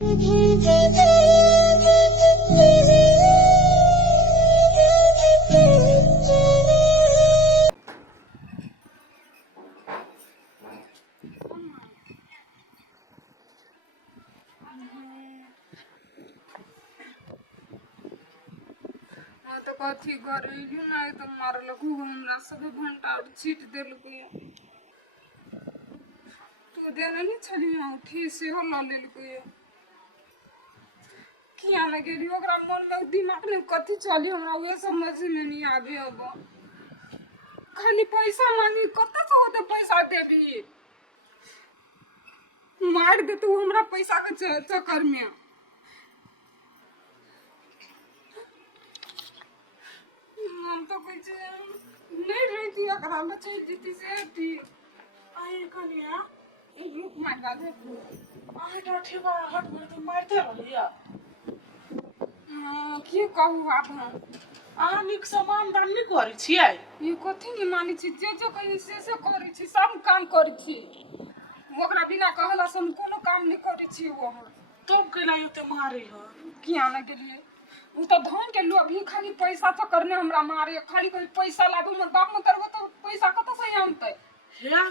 तो कथी करेलू नहीं तो मारलक हमरा सब घंटा छीट देलक तू देने नहीं छली उठी से हो ल लेलक किया न गेली ओकरा मन में दिमाग में कथी चली हमरा वे समझ में नहीं आवे अब खाली पैसा मांगी कत से होते पैसा देबी मार दे तू हमरा पैसा के चक्कर में हम तो कुछ नहीं रही थी अगर बच्चे जीती से थी आए कनिया ये मार दे आए तो ठीक है हट बोल तो मारते रहिया की कहू आप हम अहाँ निक सामान दाम नहीं करै छियै ये कथी नहीं मानी छी जे जो कहि से करै छी सब काम करै छी ओकरा बिना कहला से हम कोनो काम नहीं करै छी वो तब केला ते मारे ह किया न गेलिए उ तो धन के लोभ ही खाली पैसा तो करने हमरा मारे खाली कोई पैसा लागे हमर बाप में करबो तो पैसा कत से आनते हे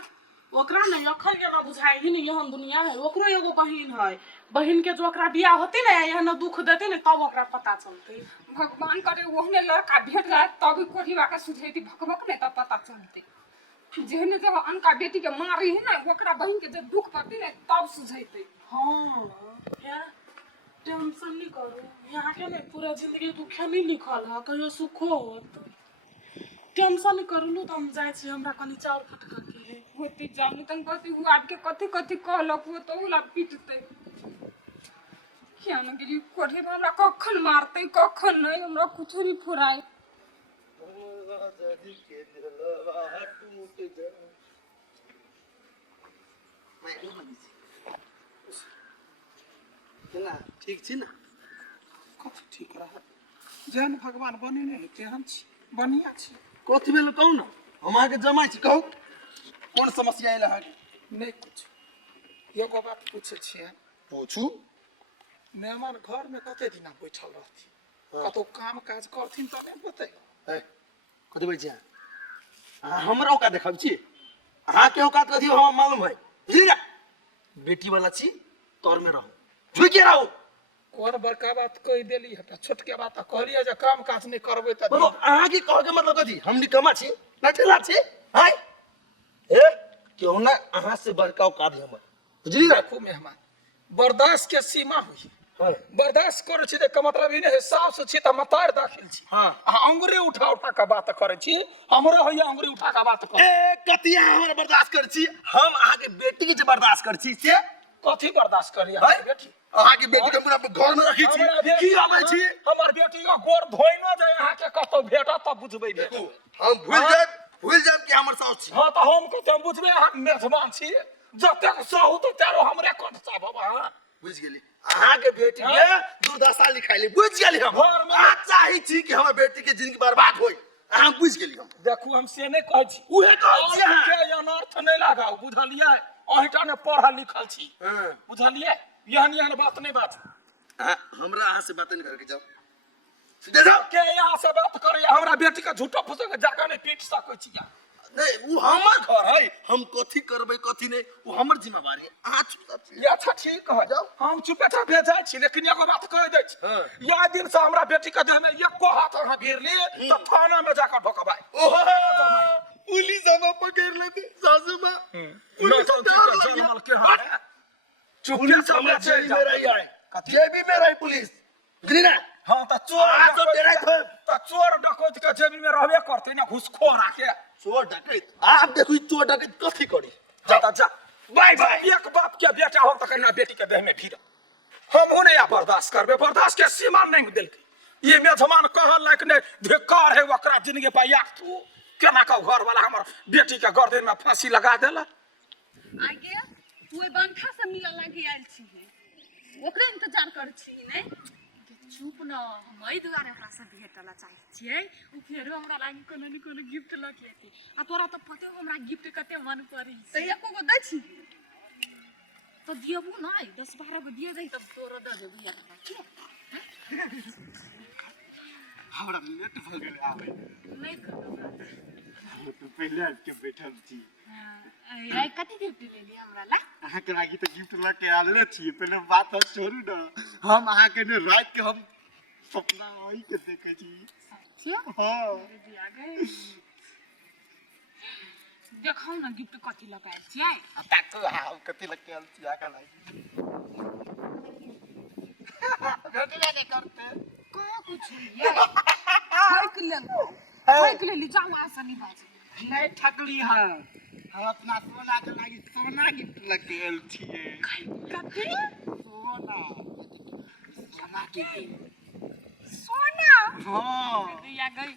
ओकरा नहीं अखन के ना बुझाई ही नहीं एहन दुनिया है ओकरो एगो बहिन है बहिन के जो ओकरा बियाह होती ना एहन दुख देते ना तब ओकरा पता चलते भगवान करे ओहने लड़का भेट जाए तब कोठीवा के सुझेती भगवक ने तब पता चलते जेहने जो अनका बेटी के मारी है ना ओकरा बहिन के जब दुख पड़ती ना तब सुझेते हां या टेंशन नहीं करो यहाँ के नहीं पूरा जिंदगी दुख नहीं लिखल है कहियो सुखो होत टेंशन नहीं करू नु तो हम जाय छी हमरा कनी चाउर फटका के है होती जानी तन कथी हुआ के कथी कथी कहलक वो तो उला पीटते क्या न गेली कोठे में हमरा कखन मारते कखन नहीं हमरा कुछ नहीं फुराए केना ठीक छी ना कथी ठीक रहा जहन भगवान बने नहीं तेहन छी बढ़िया छी कथी भेल कहू ना हम आके जमाई छी कहू कौन समस्या आइल है नहीं कुछ एगो बात पूछे छियै पूछू मेहमान घर में कते दिन बैठल रहती कतो काम काज करथिन त नहीं बते ए कथी बोल छी हमरा औकात देखाब छी अहाँ के औकात कथी हम मालूम है बुझलिए बेटी वाला छी तोर में रहो झुक के रहो कौन बड़का बात कह देली है छोटके बात कहलिए जे काम काज नहीं करबे त बोलो अहाँ की कह के मतलब कथी हम निकम्मा छी ना ठेला छी हाय ए क्यों ना अहाँ से बड़का औकात है हमर बुझली रखू मेहमान बर्दाश्त के सीमा हुई बर्दाश्त करे छी त मतलब ई नहीं साफ से छी त मतार दाखिल छी हां अंगुरी उठा उठा के बात करे छी हमरो होय अंगुरी उठा के बात करे ए कतिया हमर बर्दाश्त कर छी हम अहाँ के बेटी के जे बर्दाश्त कर छी से कथी बर्दाश्त करिए हाय बेटी अहाँ के बेटी के पूरा घर में रखी छी की आबै छी हमर बेटी का गोर धोइ न जाय अहाँ के कतो भेटा त बुझबै बेटी हम भूल जाब कि हमर साउस छी हां त हम कते बुझबै अहाँ मेजबान छी जतेक सहु त तेरो हमरे कंठ सा बाबा बुझ गेली अहाँ के बेटी के दुर्दशा लिखाइली बुझ गेली हम घर में आ चाहि छी कि हमर बेटी के जिंदगी बर्बाद होई अहाँ बुझ गेली हम देखू हम से नहीं कहै छी उहे कहै छी के अनर्थ नहीं लगाओ बुझलिए अहिटा ने पढ़ल लिखल छी बुझलिए यहन बात नहीं बात हमरा अहाँ से बात नहीं करके जाओ सीधे जाओ के यहाँ से बात करे हमरा बेटी का झूठा फुसा के जाका नहीं पीट सकै छी नहीं वो हमर घर है हम कथी करबै कथी नहीं वो हमर जिम्मेवारी है अहाँ चुपचाप छी ये अच्छा ठीक है जाओ हम चुपचाप भेजाय छी लेकिन एगो बात कह दै छी या दिन से हमरा बेटी का देह में एको हाथ अहाँ गिर लिए त थाना में जाकर ढोकबाई ओहो पुलिस हम पकड़ लेते सासू मां पुलिस जलमल के हाथ पुलिस हम जेबी में रही है जेबी में रही पुलिस बुझली ना हां त चोर डकैत के जेबी में रहबे करते ना घुसखोर आके चोर डकैत आप देखो चोर डकैत कथी करी जा बाय बाय एक बाप के बेटा हो त कन्या बेटी के देह में फिर हम हो नहीं बर्दाश्त करबे बर्दाश्त के सीमा नहीं देल ये मेजमान कहल लायक नहीं धिक्कार है ओकरा जिंदगी पाया तू केना का घर वाला हमर बेटी के गर्दन में फांसी लगा देला आगे ओए बंठा से मिलल लागी आइल छी ओकरे इंतजार कर छी नहीं चुप न मई दुआरे हमरा से भेटला चाहि छियै उ फेरो हमरा लागि कोनो न कोनो गिफ्ट ल के एती आ तोरा त पते हमरा गिफ्ट कते मन पड़ी से एको गो दै छी तो दियबू नहीं 10-12 गो दिए दही तब तोरा दे देबू यार हमरा लेट भ गेल आवे नहीं करबो तो पहले आज के बैठल छी यार कथि गिफ्ट ले ली हमरा ला अहाँ के लागी तो गिफ्ट लेके आले छी पहले बात हम छोड़ू ना हम अहाँ के ने रात के हम सपना आई के देखे छी क्यों हां दीदी आ गए देखाओ ना गिफ्ट कथि लगाए छियै ताको हां कथि लेके आल छी आका लागी घटे जाके करते कहाँ कुछ ये ठक ले जाओ आसानी बात नहीं ठकली हां हम अपना सोना के लागी सोना गिफ्ट लेके आल छिए कथि सोना सोना के सोना हां दिया गई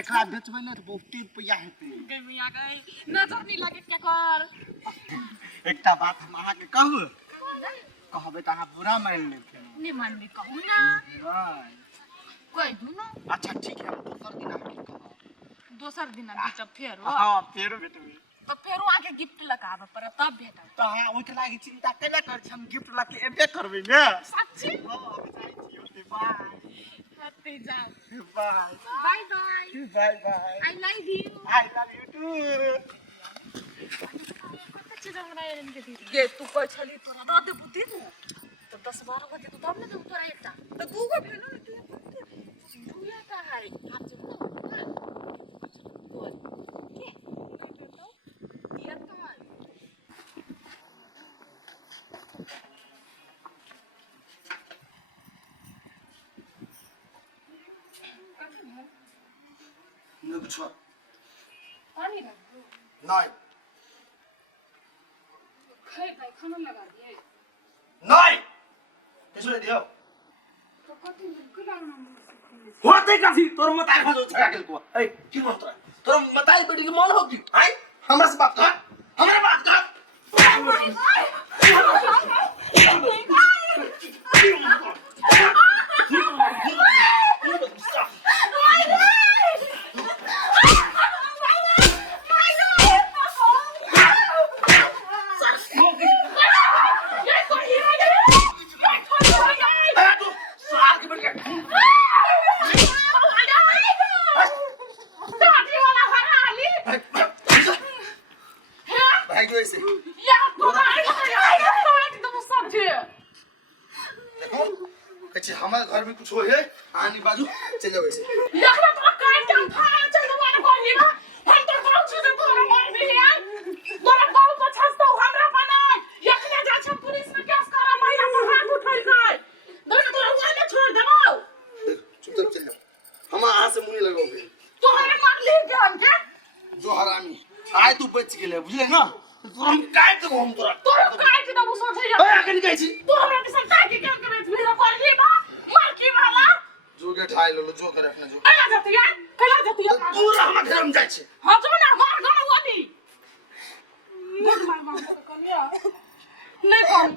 एकरा बेचबै ने तो बहुत रुपया हेतै गमिया गई नजर नहीं लगे क्या कर एकटा बात हम अहाँ के कहू कहबै त अहाँ बुरा मान लेब नहीं मान भी कहूँ ना नहीं कोई दू ना अच्छा ठीक है हम दोसर दिन आके कहब दोसर दिन बेटा फेरो हां फेरो बेटबै तो फेरो आके गिफ्ट लगाबे पर तब भेटा तो हाँ ओके लागी चिंता कैला कर हम गिफ्ट लाके एबे करबै ने सच्ची हां अब जाइ छी ओते बाय हत्ते जा bye bye bye bye bye I love you too कत चीज हमरा एरन के दी ये तू कोइ छली तोरा द दे बुद्धि तू तो 10-12 गो दे तब ना देब तोरा एकटा तो दू गो भेल ना तू तू याता है हाथ जब ना बोल के नहीं बेटा दिया तो न कुछ पानी रख दो नहीं खाना लगा दिए नहीं त्यसो दियो तो कति गुलाउन होतै कथि तोर मताइ खजो छका गेल को ए के मत तोर मताइ बेटी के मन हो कि है हमरा से बात कर हमरा बात कर हमारे घर में कुछ हो है आनी बाजू चल जाओ ऐसे देखला तो काट के थाना चल दवाना कर लेगा हम तो गांव छे तो तोरा मार भी यार तोरा गांव पर छसतो हमरा बनाय यखने जा छ पुलिस में केस करा महिला पर हाथ उठाई जाय दोनों तोरा वहां में छोड़ देबो चुपचाप चल जाओ हम यहाँ से मुनी लगाओगे तोहरे मार ले के हम के जो हरामी आए तू बच गेले बुझले ना तो हम काट देबो हम तोरा तोरा काट के दबो सोचे जा ए आके निकाई छी तू हमरा के संग काट के केस के मेरा कर ली बा मार की वाला जो के ठाई लो जो करे अपना जो कला जतिया तू हम घर में जाय छी हां तो ना मार गाना वाली मार तो कलिया नहीं कौन